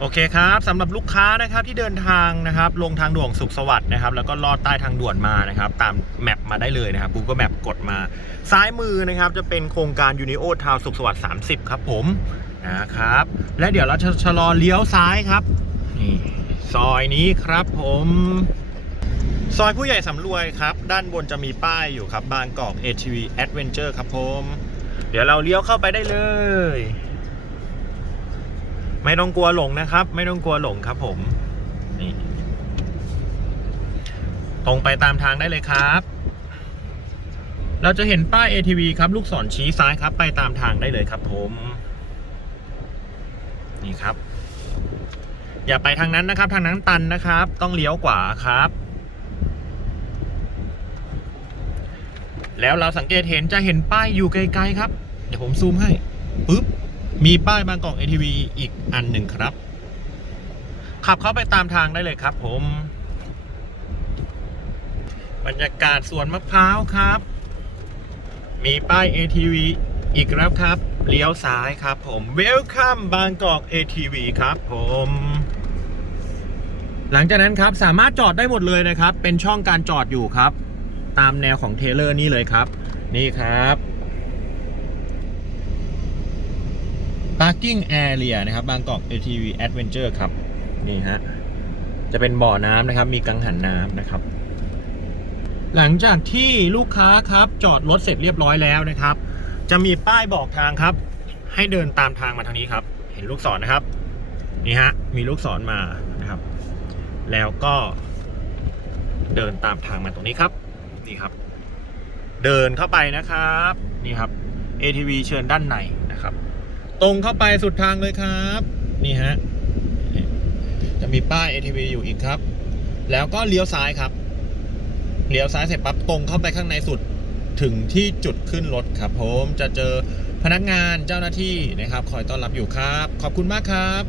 โอเคครับสำหรับลูกค้านะครับที่เดินทางนะครับลงทางด่วนสุขสวัสดิ์นะครับแล้วก็ลอดใต้ทางด่วนมานะครับตามแมปมาได้เลยนะครับ Google Map กดมา ซ้ายมือนะครับจะเป็นโครงการยูนิโอทาวสุขสวัสดิ์30 ครับผมนะครับและเดี๋ยวเราจะชะลอเลี้ยวซ้ายครับนี่ซอยนี้ครับผมซอยผู้ใหญ่สำรวยครับ ด้านบนจะมีป้ายอยู่ครับบางกอก ATV Adventure ครับผม เดี๋ยวเราเลี้ยวเข้าไปได้เลย ไม่ต้องกลัวหลงนะครับ ไม่ต้องกลัวหลงครับผมนี่ตรงไปตามทางได้เลยครับ เราจะเห็นป้าย ATV ครับ ลูกศรชี้ซ้ายครับ ไปตามทางได้เลยครับผม นี่ครับ อย่าไปทางนั้นนะครับ ทางนั้นตันนะครับ ต้องเลี้ยวขวาครับ แล้วเราสังเกตเห็นจะเห็นป้ายอยู่ไกลๆครับ เดี๋ยวผมซูมให้ปึ๊บ มีป้ายบางกอก ATV อีกอันหนึ่งครับ ขับเข้าไปตามทางได้เลยครับผม บรรยากาศสวนมะพร้าวครับ มีป้าย ATV อีกแล้วครับ เลี้ยวซ้ายครับผม Welcome บางกอก ATV ครับผม หลังจากนั้นครับสามารถจอดได้หมดเลยนะครับ เป็นช่องการจอดอยู่ครับ ตามแนวของเทเลอร์นี่เลยครับ นี่ครับ Parking Area นะครับ บางกอก ATV Adventure ครับ นี่ฮะ จะเป็นบ่อน้ำนะครับ มีกังหันน้ำนะครับ หลังจากที่ลูกค้าครับ จอดรถเสร็จเรียบร้อยแล้วนะครับ จะมีป้ายบอกทางครับ ให้เดินตามทางมาทางนี้ครับ เห็นลูกศรนะครับ นี่ฮะ มีลูกศรมานะครับ แล้วก็เดินตามทางมาตรงนี้ครับ นี่ครับ เดินเข้าไปนะครับ นี่ครับ ATV เชิญด้านในนะครับ ตรงเข้าไปสุดทางเลยครับ นี่ฮะ จะมีป้าย ATV อยู่อีกครับ แล้วก็เลี้ยวซ้ายครับเลี้ยวซ้ายเสร็จปั๊บตรงเข้าไปข้างในสุดถึงที่จุดขึ้นรถครับผมจะเจอพนักงานเจ้าหน้าที่นะครับ คอยต้อนรับอยู่ครับ ขอบคุณมากครับ